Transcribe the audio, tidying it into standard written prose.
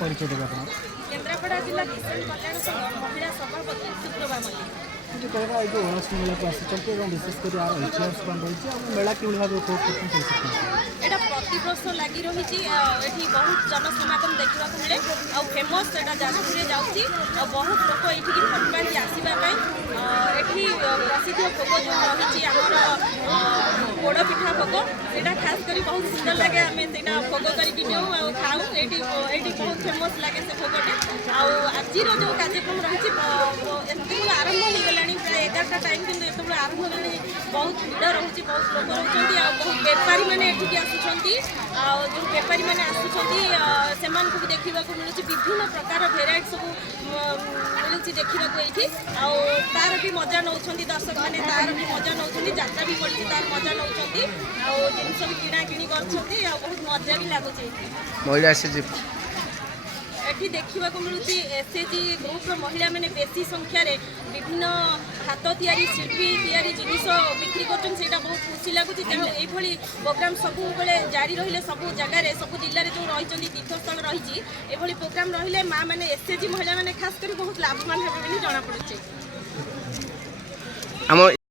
परिचय देगा आप केन्द्रापड़ा जिला किसान कल्याण संघ महिला सभापति सुप्रभा मल्लिक जो कहना जो ओनर्स मेला को आसी विशेषकर यार इतिहास कौन रही मेला कि भाव उपभोग करते एटा प्रतिवर्ष लगी रही एठी बहुत जनसमागम देखा मिले आ फेमस एटा जाजपुर जाऊँगी आ बहुत लोक ये भल पाती आसवाई एठी प्रसिद्ध भोग जो रही आमर पोड़ पिठा भोग से खास कर बहुत सुंदर लगे आम से भोग करके नौ खाऊ ये बहुत फेमस लगे से भोगटे आज जो कार्यक्रम रही आरंभ हो गला प्राय 11टा टाइम कि ये आरंभ होगा बहुत भिड़ रही बहुत लोग रोच बहुत बेपारी मैंने आसुँच जो बेपारी मैंने आसुँच से देखा मिलूँ विभिन्न प्रकार भेराइट सब मिलूँ देखा ये तार भी मजा नौ दर्शक मैंने तार भी मजा नौ जात्रा भी पड़ी तार मजा नौ जिनस भी किणा कि बहुत मजा भी लगुच एठी देखा मिलूँ एसएचजी ग्रुप्र महिला मैंने बेसी संख्यार विभिन्न हाथ तैयारी शिल्पी तैयारी जिनिस बिक्री कर बहुत खुशी लगुच ये प्रोग्राम सब जारी रही सब जगार सब जिले में जो रही तीर्थस्थल रही ये प्रोग्राम रही माँ मैंने एसएचजी महिला मैंने खास कर बहुत लाभवान होगा जना पड़े।